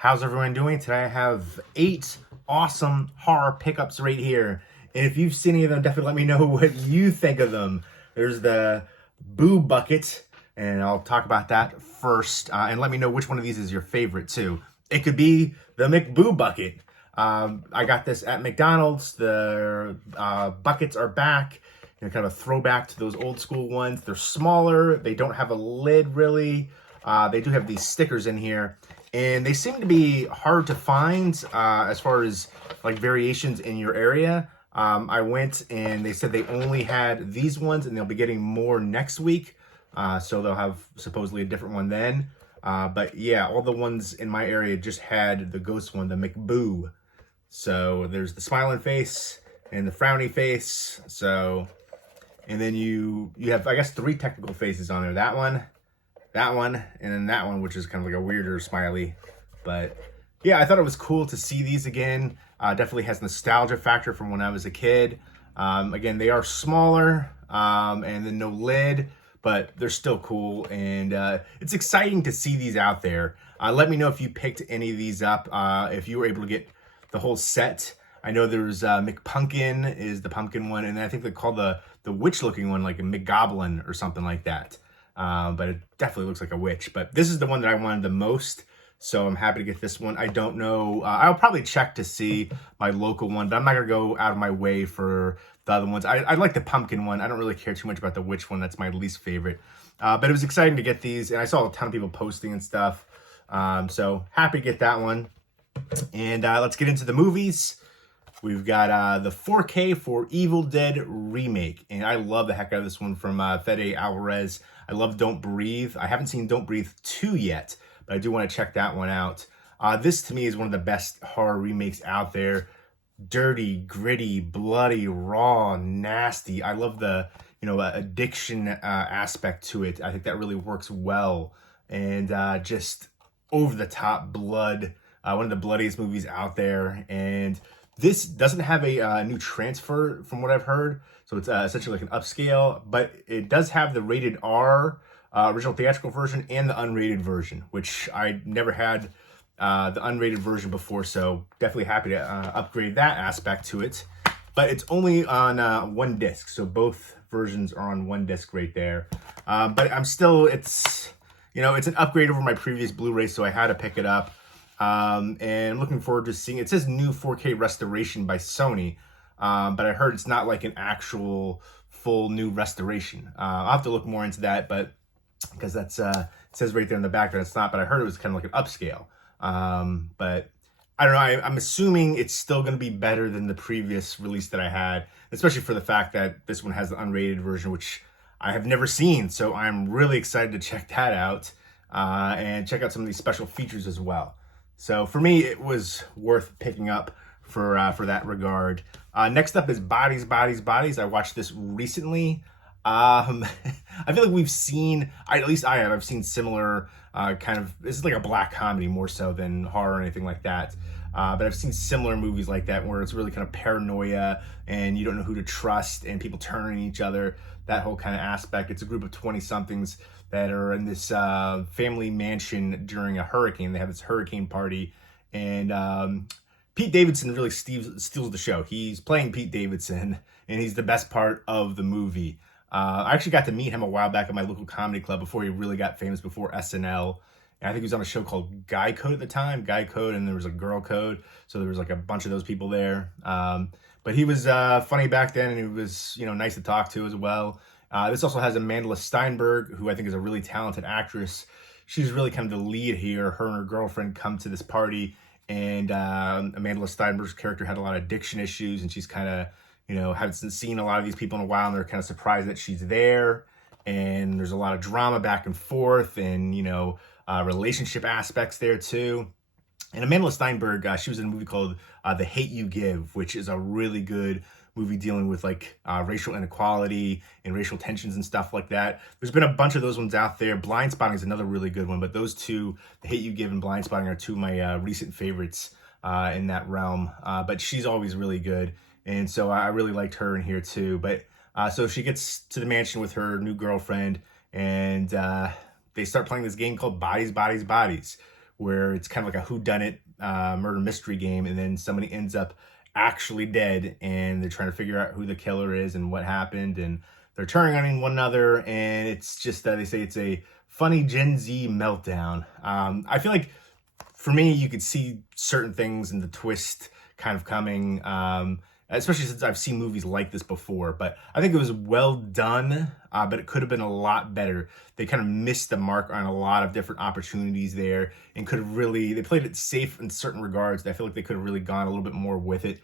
How's everyone doing? Today I have 8 awesome horror pickups right here. And if you've seen any of them, definitely let me know what you think of them. There's the Boo Bucket, and I'll talk about that first. And let me know which one of these is your favorite too. It could be the McBoo Bucket. I got this at McDonald's. The buckets are back. Kind of a throwback to those old school ones. They're smaller. They don't have a lid really. They do have these stickers in here. And they seem to be hard to find as far as like variations in your area. I went and they said they only had these ones and they'll be getting more next week. So they'll have supposedly a different one then. But yeah, all the ones in my area just had the ghost one, the McBoo. So there's the smiling face and the frowny face. So, and then you have, I guess, 3 technical faces on there. That one, and then that one, which is kind of like a weirder smiley. But yeah, I thought it was cool to see these again. Definitely has nostalgia factor from when I was a kid. Again, they are smaller and then no lid, but they're still cool. And it's exciting to see these out there. Let me know if you picked any of these up, if you were able to get the whole set. I know there's McPumpkin is the pumpkin one, and I think they call the witch-looking one like a McGoblin or something like that. But it definitely looks like a witch. But this is the one that I wanted the most, so I'm happy to get this one. I don't know. I'll probably check to see my local one, but I'm not going to go out of my way for the other ones. I like the pumpkin one. I don't really care too much about the witch one. That's my least favorite. But it was exciting to get these, and I saw a ton of people posting and stuff. So happy to get that one. And let's get into the movies. We've got the 4K for Evil Dead Remake. And I love the heck out of this one from Fede Alvarez. I love Don't Breathe. I haven't seen Don't Breathe 2 yet, but I do want to check that one out. This, to me, is one of the best horror remakes out there. Dirty, gritty, bloody, raw, nasty. I love the, addiction aspect to it. I think that really works well. And just over-the-top blood. One of the bloodiest movies out there. And this doesn't have a new transfer from what I've heard. So it's essentially like an upscale, but it does have the rated R original theatrical version and the unrated version, which I never had the unrated version before. So definitely happy to upgrade that aspect to it. But it's only on 1 disc. So both versions are on 1 disc right there. But I'm still, it's an upgrade over my previous Blu-ray. So I had to pick it up. And looking forward to seeing, it says new 4K restoration by Sony, but I heard it's not like an actual full new restoration. I'll have to look more into that, but because that's, it says right there in the background, it's not, but I heard it was kind of like an upscale. But I don't know, I'm assuming it's still going to be better than the previous release that I had, especially for the fact that this one has the unrated version, which I have never seen. So I'm really excited to check that out, and check out some of these special features as well. So for me, it was worth picking up for that regard. Next up is Bodies, Bodies, Bodies. I watched this recently. I feel like we've seen, at least I have, I've seen similar kind of, this is like a black comedy more so than horror or anything like that. But I've seen similar movies like that where it's really kind of paranoia and you don't know who to trust and people turning on each other, that whole kind of aspect. It's a group of 20-somethings that are in this family mansion during a hurricane. They have this hurricane party, and Pete Davidson really steals the show. He's playing Pete Davidson, and he's the best part of the movie. I actually got to meet him a while back at my local comedy club before he really got famous, before SNL. And I think he was on a show called Guy Code at the time, Guy Code, and there was a Girl Code. So there was like a bunch of those people there. But he was funny back then, and he was, nice to talk to as well. This also has Amanda Steinberg, who I think is a really talented actress. She's really kind of the lead here. Her and her girlfriend come to this party, and Amanda Steinberg's character had a lot of addiction issues, and she's kind of, hasn't seen a lot of these people in a while, and they're kind of surprised that she's there. And there's a lot of drama back and forth, and, relationship aspects there too. And Amanda Steinberg, she was in a movie called The Hate You Give, which is a really good movie dealing with like racial inequality and racial tensions and stuff like that. There's been a bunch of those ones out there. Blind Spotting is another really good one, but those two, The Hate You Give and Blind Spotting, are two of my recent favorites in that realm. But she's always really good, and so I really liked her in here too. But so she gets to the mansion with her new girlfriend, and they start playing this game called Bodies, Bodies, Bodies, where it's kind of like a whodunit murder mystery game, and then somebody ends up actually dead, and they're trying to figure out who the killer is and what happened, and they're turning on one another, and it's just they say it's a funny Gen Z meltdown. I feel like for me, you could see certain things in the twist kind of coming, especially since I've seen movies like this before. But I think it was well done, but it could have been a lot better. They kind of missed the mark on a lot of different opportunities there, and could have really, they played it safe in certain regards. I feel like they could have really gone a little bit more with it.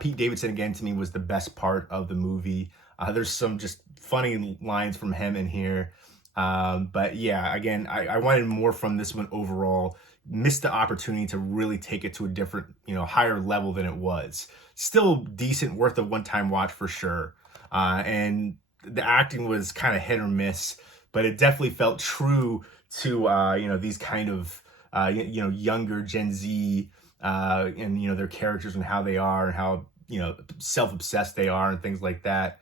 Pete Davidson, again, to me, was the best part of the movie. There's some just funny lines from him in here. But yeah, again, I wanted more from this one overall. Missed the opportunity to really take it to a different, higher level than it was. Still decent, worth a one-time watch for sure. And the acting was kind of hit or miss, but it definitely felt true to, these kind of, younger Gen Z, and, their characters and how they are and how, self-obsessed they are and things like that.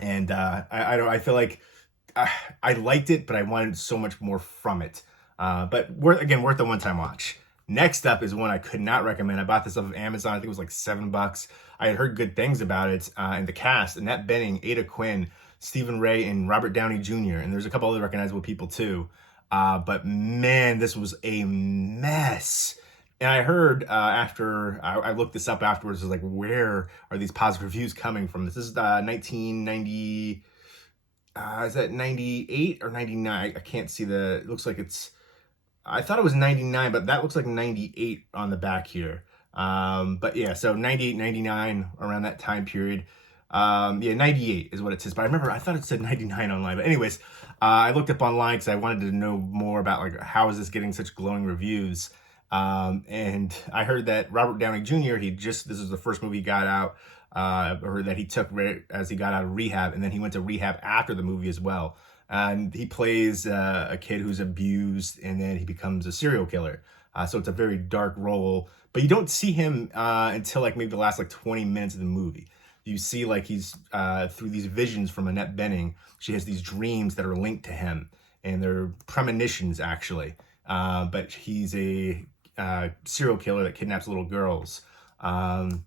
And I feel like I liked it, but I wanted so much more from it. But worth a one-time watch. Next up is one I could not recommend. I bought this off of Amazon. I think it was like $7. I had heard good things about it, and the cast: Annette Bening, Ada Quinn, Stephen Ray, and Robert Downey Jr. And there's a couple other recognizable people too. But man, this was a mess. And I heard after I looked this up afterwards, I was like, where are these positive reviews coming from? This is 1990. Is that 98 or 99? I can't see it looks like it's, I thought it was 99, but that looks like 98 on the back here. But yeah, so 98, 99, around that time period. 98 is what it says. But I remember, I thought it said 99 online. But anyways, I looked up online because I wanted to know more about, like, how is this getting such glowing reviews? And I heard that Robert Downey Jr., this is the first movie he got out, or that he took right as he got out of rehab, and then he went to rehab after the movie as well. And he plays a kid who's abused, and then he becomes a serial killer. So it's a very dark role, but you don't see him until like maybe the last like 20 minutes of the movie. You see like he's through these visions from Annette Bening. She has these dreams that are linked to him, and they're premonitions actually. But he's a serial killer that kidnaps little girls. And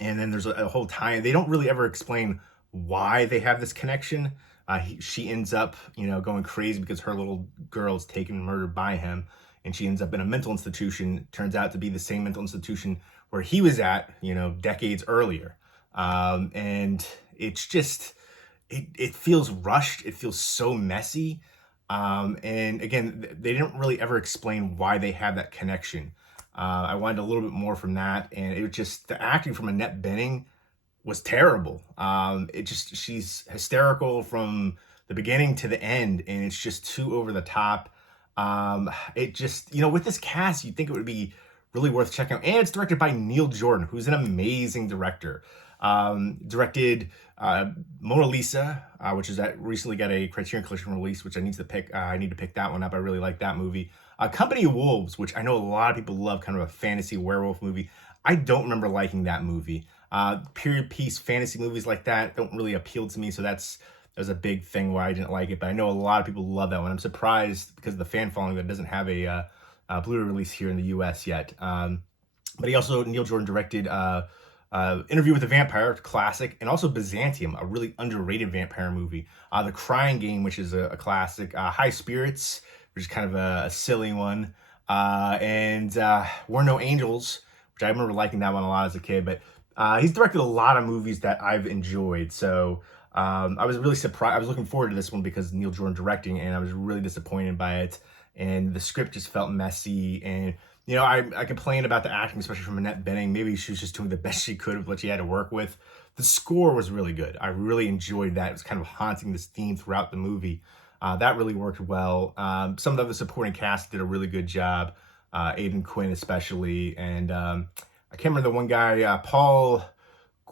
then there's a whole time. They don't really ever explain why they have this connection. She ends up, going crazy because her little girl is taken and murdered by him. And she ends up in a mental institution. Turns out to be the same mental institution where he was at, decades earlier. And it's just, it feels rushed. It feels so messy. And again, they didn't really ever explain why they have that connection. I wanted a little bit more from that, and it was just, the acting from Annette Bening was terrible. She's hysterical from the beginning to the end, and it's just too over the top. It just, with this cast, you'd think it would be really worth checking out. And it's directed by Neil Jordan, who's an amazing director. Directed Mona Lisa, which is recently got a Criterion Collection release, which I need to pick. I need to pick that one up. I really like that movie. Company of Wolves, which I know a lot of people love, kind of a fantasy werewolf movie. I don't remember liking that movie. Period piece fantasy movies like that don't really appeal to me, so that was a big thing why I didn't like it. But I know a lot of people love that one. I'm surprised because of the fan following that it doesn't have a Blu-ray release here in the U.S. yet. But Neil Jordan directed Interview with the Vampire, classic, and also Byzantium, a really underrated vampire movie. The Crying Game, which is a classic. High Spirits, which is kind of a silly one. And We're No Angels, which I remember liking that one a lot as a kid. But he's directed a lot of movies that I've enjoyed. So I was really surprised. I was looking forward to this one because Neil Jordan directing, and I was really disappointed by it. And the script just felt messy. And, I complained about the acting, especially from Annette Bening. Maybe she was just doing the best she could with what she had to work with. The score was really good. I really enjoyed that. It was kind of haunting this theme throughout the movie. That really worked well. Some of the supporting cast did a really good job. Aidan Quinn especially. And I can't remember the one guy, Paul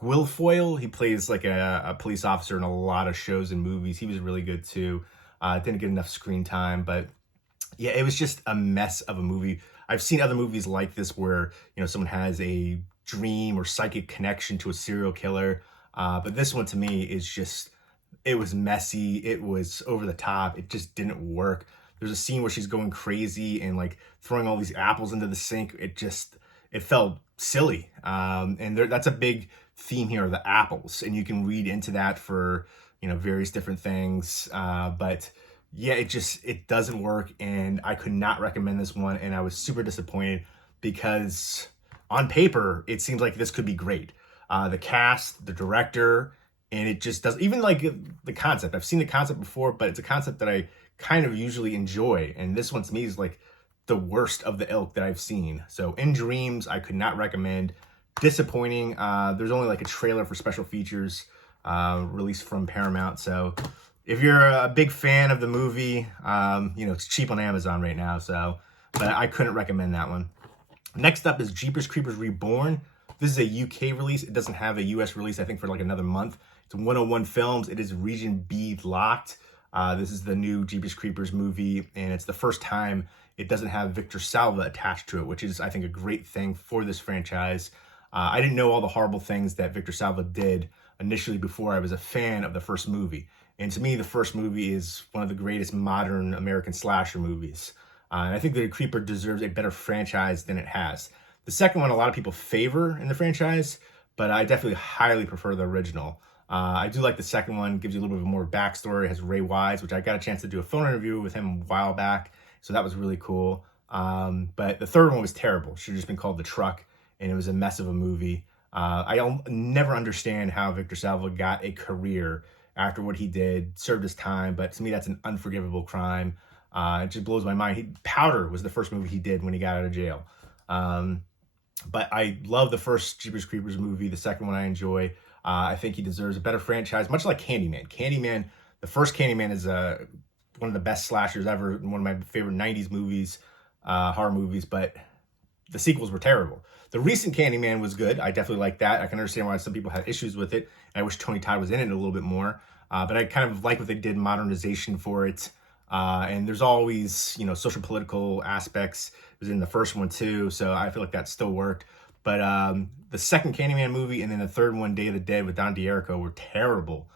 Guilfoyle. He plays like a police officer in a lot of shows and movies. He was really good too. Didn't get enough screen time, but yeah, it was just a mess of a movie. I've seen other movies like this where, someone has a dream or psychic connection to a serial killer. But this one to me is just, it was messy. It was over the top. It just didn't work. There's a scene where she's going crazy and like throwing all these apples into the sink. It felt silly. And that's a big theme here, the apples. And you can read into that for, various different things. But yeah, it doesn't work. And I could not recommend this one. And I was super disappointed because on paper, it seems like this could be great. The cast, the director, and it just does, even like the concept. I've seen the concept before, but it's a concept that I kind of usually enjoy. And this one to me is like the worst of the ilk that I've seen. So In Dreams, I could not recommend. Disappointing. There's only like a trailer for special features released from Paramount. So if you're a big fan of the movie, it's cheap on Amazon right now. But I couldn't recommend that one. Next up is Jeepers Creepers Reborn. This is a UK release. It doesn't have a US release, I think, for like another month. It's 101 Films. It is Region B locked. This is the new Jeepers Creepers movie, and it's the first time it doesn't have Victor Salva attached to it, which is, I think, a great thing for this franchise. I didn't know all the horrible things that Victor Salva did initially before I was a fan of the first movie. And to me, the first movie is one of the greatest modern American slasher movies. And I think that Creeper deserves a better franchise than it has. The second one, a lot of people favor in the franchise, but I definitely highly prefer the original. I do like the second one. Gives you a little bit more backstory. It has Ray Wise, which I got a chance to do a phone interview with him a while back. So that was really cool. But the third one was terrible. Should have just been called The Truck, and it was a mess of a movie. I'll never understand how Victor Salva got a career after what he did, served his time, but to me, that's an unforgivable crime. It just blows my mind. Powder was the first movie he did when he got out of jail. But I love the first Jeepers Creepers movie. The second one I enjoy. I think he deserves a better franchise, much like Candyman. Candyman, the first Candyman is one of the best slashers ever, one of my favorite 90s movies, horror movies, but the sequels were terrible. The recent Candyman was good. I definitely like that. I can understand why some people had issues with it. And I wish Tony Todd was in it a little bit more. But I kind of like what they did, modernization for it. And there's always, social political aspects. It was in the first one too, so I feel like that still worked. But the second Candyman movie and then the third one, Day of the Dead with Don D'Errico, were terrible.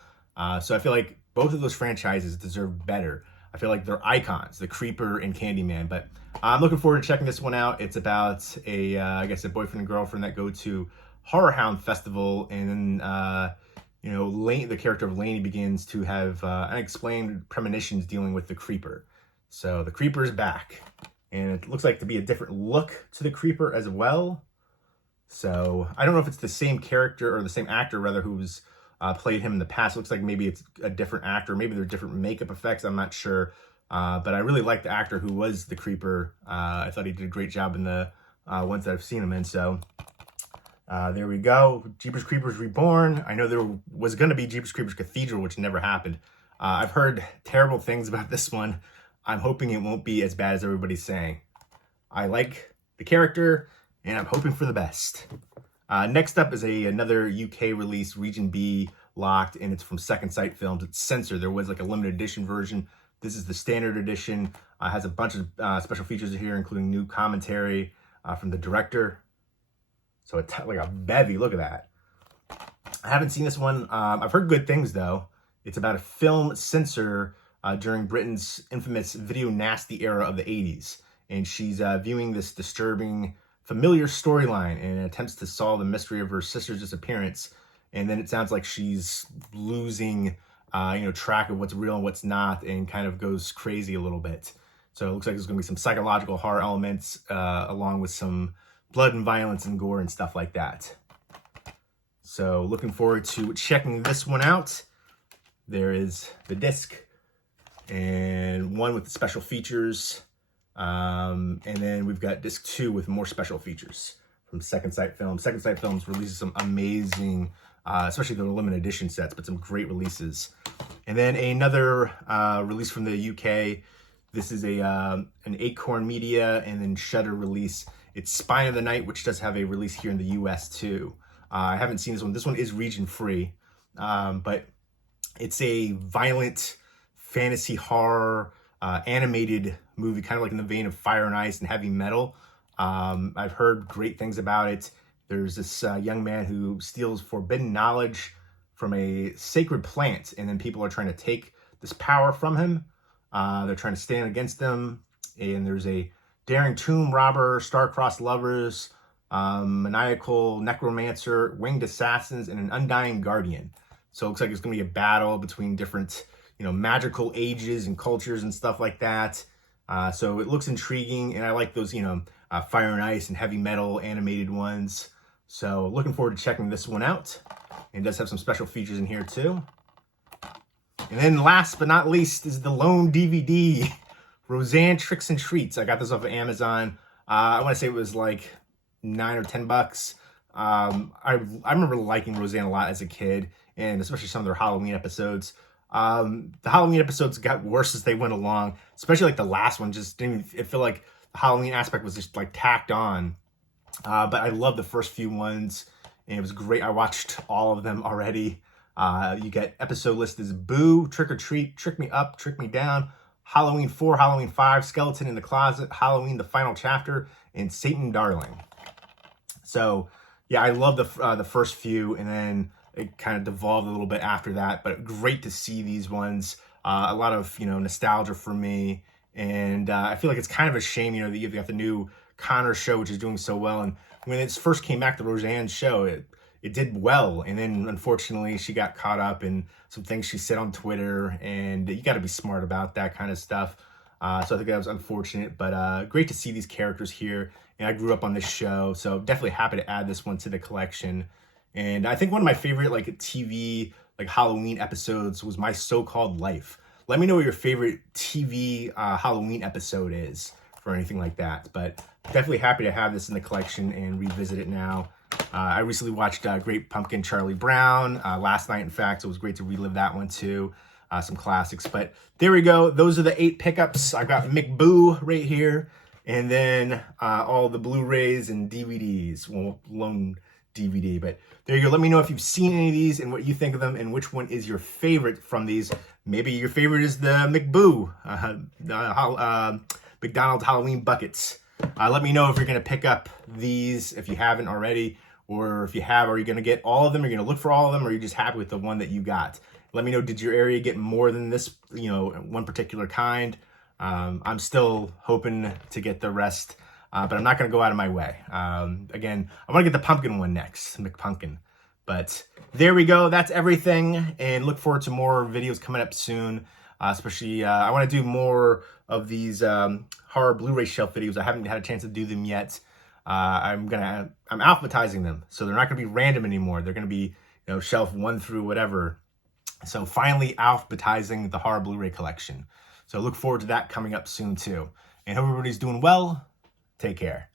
So I feel like both of those franchises deserve better. I feel like they're icons, the Creeper and Candyman. But I'm looking forward to checking this one out. It's about a boyfriend and girlfriend that go to Horror Hound Festival, and then the character of Lainey begins to have unexplained premonitions dealing with the Creeper. So the Creeper is back, and it looks like to be a different look to the Creeper as well. So I don't know if it's the same character or the same actor, rather, who's played him in the past. It looks like maybe it's a different actor. Maybe there are different makeup effects. I'm not sure. But I really like the actor who was the Creeper. I thought he did a great job in the ones that I've seen him in. So there we go. Jeepers Creepers Reborn. I know there was going to be Jeepers Creepers Cathedral, which never happened. I've heard terrible things about this one. I'm hoping it won't be as bad as everybody's saying. I like the character, and I'm hoping for the best. Next up is another UK release, Region B locked, and it's from Second Sight Films. It's censored. There was like a limited edition version. This is the standard edition. Has a bunch of special features here, including new commentary from the director. So it's like a bevy. Look at that. I haven't seen this one. I've heard good things, though. It's about a film censor during Britain's infamous video nasty era of the 80s. And she's viewing this disturbing, familiar storyline and attempts to solve the mystery of her sister's disappearance. And then it sounds like she's losing track of what's real and what's not, and kind of goes crazy a little bit. So it looks like there's going to be some psychological horror elements along with some blood and violence and gore and stuff like that. So looking forward to checking this one out. There is the disc and one with the special features. And then we've got disc 2 with more special features from Second Sight Films. Second Sight Films releases some amazing, especially the limited edition sets, but some great releases. And then another release from the UK. This is an Acorn Media and then Shudder release. It's Spine of the Night, which does have a release here in the US too. I haven't seen this one. This one is region free, but it's a violent fantasy horror animated movie, kind of like in the vein of Fire and Ice and Heavy Metal. I've heard great things about it. There's this young man who steals forbidden knowledge from a sacred plant, and then people are trying to take this power from him. They're trying to stand against them. And there's a daring tomb robber, star-crossed lovers, maniacal necromancer, winged assassins, and an undying guardian. So it looks like it's going to be a battle between different, magical ages and cultures and stuff like that. So it looks intriguing, and I like those, Fire and Ice and heavy metal animated ones. So looking forward to checking this one out. And it does have some special features in here too. And then last but not least is the lone DVD, Roseanne Tricks and Treats. I got this off of Amazon. I want to say it was like $9 or $10. I remember liking Roseanne a lot as a kid, and especially some of their Halloween episodes. The Halloween episodes got worse as they went along, especially like the last one. Just didn't it feel like the Halloween aspect was just like tacked on. But I love the first few ones, and it was great. I watched all of them already. You get episode list is Boo, Trick or Treat, Trick Me Up, Trick Me Down, Halloween 4, Halloween 5, Skeleton in the Closet, Halloween the Final Chapter, and Satan Darling. So yeah, I love the first few, and then it kind of devolved a little bit after that. But great to see these ones. A lot of nostalgia for me, and I feel like it's kind of a shame that you've got the new Connor show, which is doing so well. And when it first came back, the Roseanne show, it did well, and then unfortunately she got caught up in some things she said on Twitter, and you got to be smart about that kind of stuff. So I think that was unfortunate, but great to see these characters here, and I grew up on this show, so definitely happy to add this one to the collection. And I think one of my favorite TV Halloween episodes was My So-Called Life. Let me know what your favorite TV Halloween episode is for anything like that, but definitely happy to have this in the collection and revisit it now. I recently watched Great Pumpkin Charlie Brown last night, in fact, so it was great to relive that one too. Some classics, but there we go. Those are the 8 pickups. I've got McBoo right here, and then all the Blu-rays and DVDs. Well, lone DVD, but there you go. Let me know if you've seen any of these and what you think of them, and which one is your favorite from these. Maybe your favorite is the McBoo, McDonald's Halloween buckets. Let me know if you're going to pick up these if you haven't already, or if you have, are you going to get all of them? Are you going to look for all of them, or are you just happy with the one that you got? Let me know, did your area get more than this, one particular kind? I'm still hoping to get the rest, but I'm not going to go out of my way. Again, I want to get the pumpkin one next, McPumpkin. But there we go. That's everything, and look forward to more videos coming up soon. Especially, I want to do more of these horror Blu-ray shelf videos. I haven't had a chance to do them yet. I'm alphabetizing them, so they're not going to be random anymore. They're going to be, shelf 1 through whatever. So finally alphabetizing the horror Blu-ray collection. So look forward to that coming up soon too. And hope everybody's doing well. Take care.